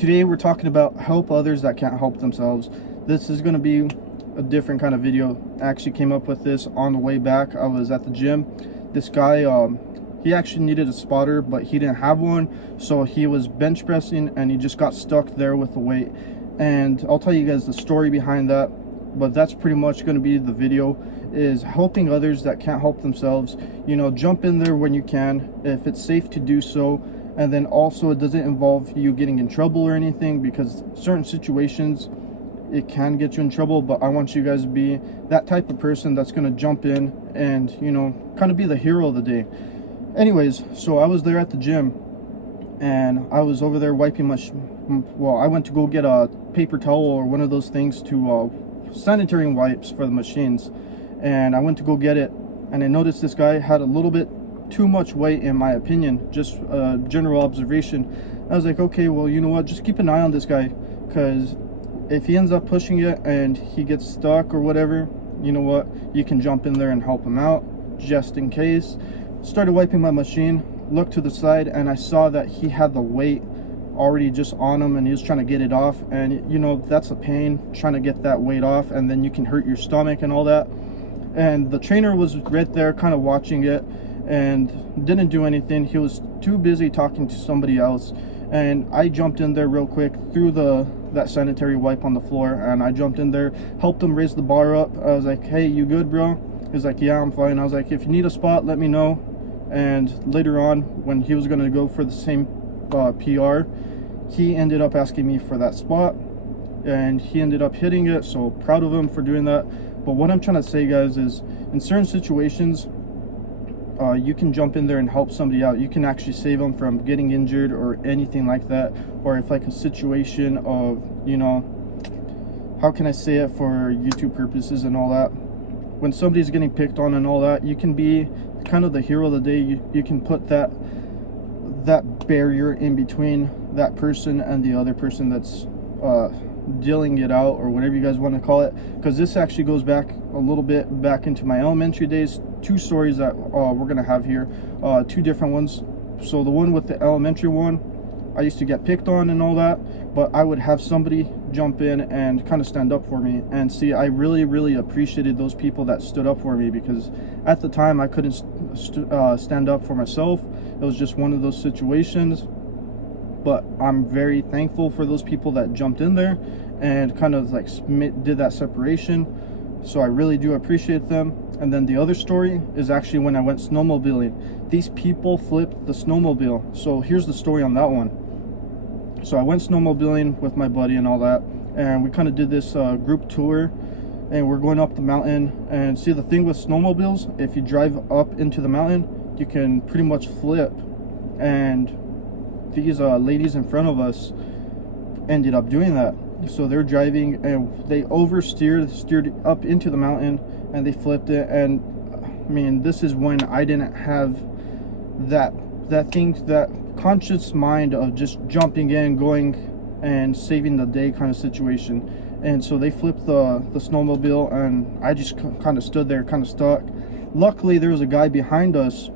Today we're talking about help others that can't help themselves. This is going to be a different kind of video. I actually came up with this on the way back. I was at the gym. This guy, he actually needed a spotter, but he didn't have one, so he was bench pressing and he just got stuck there with the weight. And I'll tell you guys the story behind that, but that's pretty much going to be the video, is helping others that can't help themselves. You know, jump in there when you can, if it's safe to do so. And then also, it doesn't involve you getting in trouble or anything, because certain situations it can get you in trouble. But I want you guys to be that type of person that's going to jump in and, you know, kind of be the hero of the day. Anyways, so I was there at the gym and I was over there wiping my I went to go get a paper towel or one of those things to sanitary wipes for the machines, and I went to go get it, and I noticed this guy had a little bit too much weight, in my opinion. Just a general observation. I was like, okay, well, you know what, just keep an eye on this guy, because if he ends up pushing it and he gets stuck or whatever, you know what, you can jump in there and help him out just in case. Started wiping my machine, looked to the side, and I saw that he had the weight already just on him and he was trying to get it off. And you know, that's a pain, trying to get that weight off, and then you can hurt your stomach and all that. And the trainer was right there kind of watching it and didn't do anything. He was too busy talking to somebody else. And I jumped in there real quick, threw that sanitary wipe on the floor, and I jumped in there, helped him raise the bar up. I was like, hey, you good, bro? He's like, yeah, I'm fine. I was like, if you need a spot, let me know. And later on, when he was going to go for the same PR, he ended up asking me for that spot, and he ended up hitting it. So proud of him for doing that. But what I'm trying to say, guys, is in certain situations, you can jump in there and help somebody out. You can actually save them from getting injured or anything like that. Or if like a situation of, you know, how can I say it for YouTube purposes and all that, when somebody's getting picked on and all that, you can be kind of the hero of the day. You can put that barrier in between that person and the other person that's dealing it out, or whatever you guys want to call it. Because this actually goes back a little bit back into my elementary days. Two stories that we're gonna have here, two different ones. So the one with the elementary one, I used to get picked on and all that, but I would have somebody jump in and kind of stand up for me. And see, I really appreciated those people that stood up for me, because at the time I couldn't stand up for myself. It was just one of those situations. But I'm very thankful for those people that jumped in there and kind of like did that separation. So I really do appreciate them. And then the other story is actually when I went snowmobiling. These people flipped the snowmobile. So here's the story on that one. So I went snowmobiling with my buddy and all that, and we kind of did this group tour, and we're going up the mountain. And see, the thing with snowmobiles, if you drive up into the mountain, you can pretty much flip. And these ladies in front of us ended up doing that. So they're driving and they steered up into the mountain, and they flipped it. And I mean, this is when I didn't have that conscious mind of just jumping in, going and saving the day kind of situation. And so they flipped the snowmobile, and I just kind of stood there, kind of stuck. Luckily, there was a guy behind us.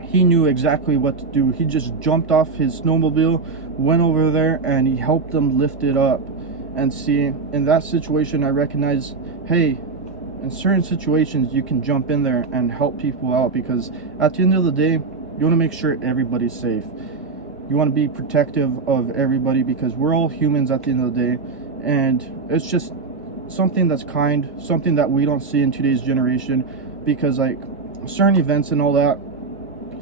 He knew exactly what to do. He just jumped off his snowmobile, went over there, and he helped them lift it up. And see, in that situation, I recognized, hey, in certain situations, you can jump in there and help people out, because at the end of the day, you want to make sure everybody's safe. You want to be protective of everybody, because we're all humans at the end of the day. And it's just something that's kind, something that we don't see in today's generation, because like certain events and all that,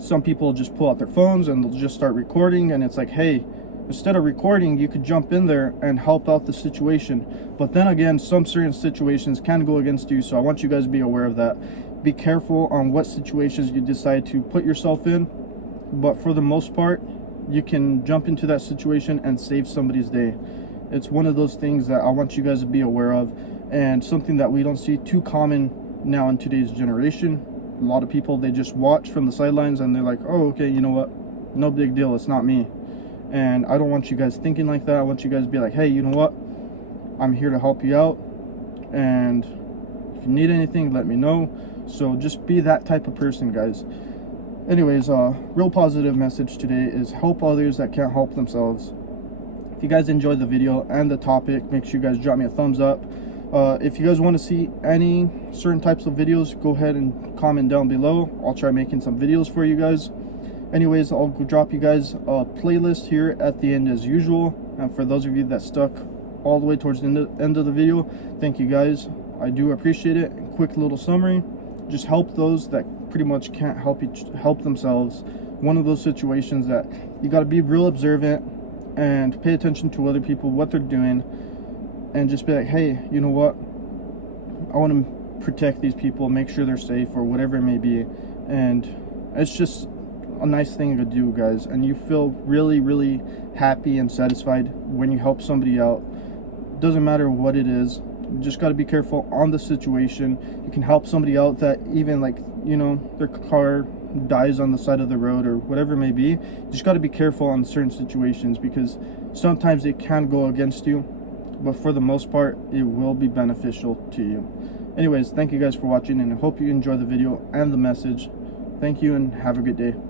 some people just pull out their phones and they'll just start recording, and it's like, hey, instead of recording, you could jump in there and help out the situation. But then again, some certain situations can go against you, so I want you guys to be aware of that. Be careful on what situations you decide to put yourself in, but for the most part, you can jump into that situation and save somebody's day. It's one of those things that I want you guys to be aware of, and something that we don't see too common now in today's generation. A lot of people, they just watch from the sidelines and they're like, oh, okay, you know what, no big deal, it's not me. And I don't want you guys thinking like that. I want you guys to be like, hey, you know what, I'm here to help you out, and if you need anything, let me know. So just be that type of person, guys. Anyways, real positive message today is help others that can't help themselves. If you guys enjoyed the video and the topic, make sure you guys drop me a thumbs up. If you guys want to see any certain types of videos, go ahead and comment down below. I'll try making some videos for you guys. Anyways, I'll drop you guys a playlist here at the end as usual. And for those of you that stuck all the way towards the end of the video, thank you guys. I do appreciate it. Quick little summary: just help those that pretty much can't help themselves. One of those situations that you got to be real observant and pay attention to other people, what they're doing, and just be like, hey, you know what, I want to protect these people, make sure they're safe, or whatever it may be. And it's just a nice thing to do, guys, and you feel really, really happy and satisfied when you help somebody out. Doesn't matter what it is, you just got to be careful on the situation. You can help somebody out that even, like, you know, their car dies on the side of the road or whatever it may be. You just got to be careful on certain situations, because sometimes it can go against you, but for the most part it will be beneficial to you. Anyways, thank you guys for watching, and I hope you enjoy the video and the message. Thank you and have a good day.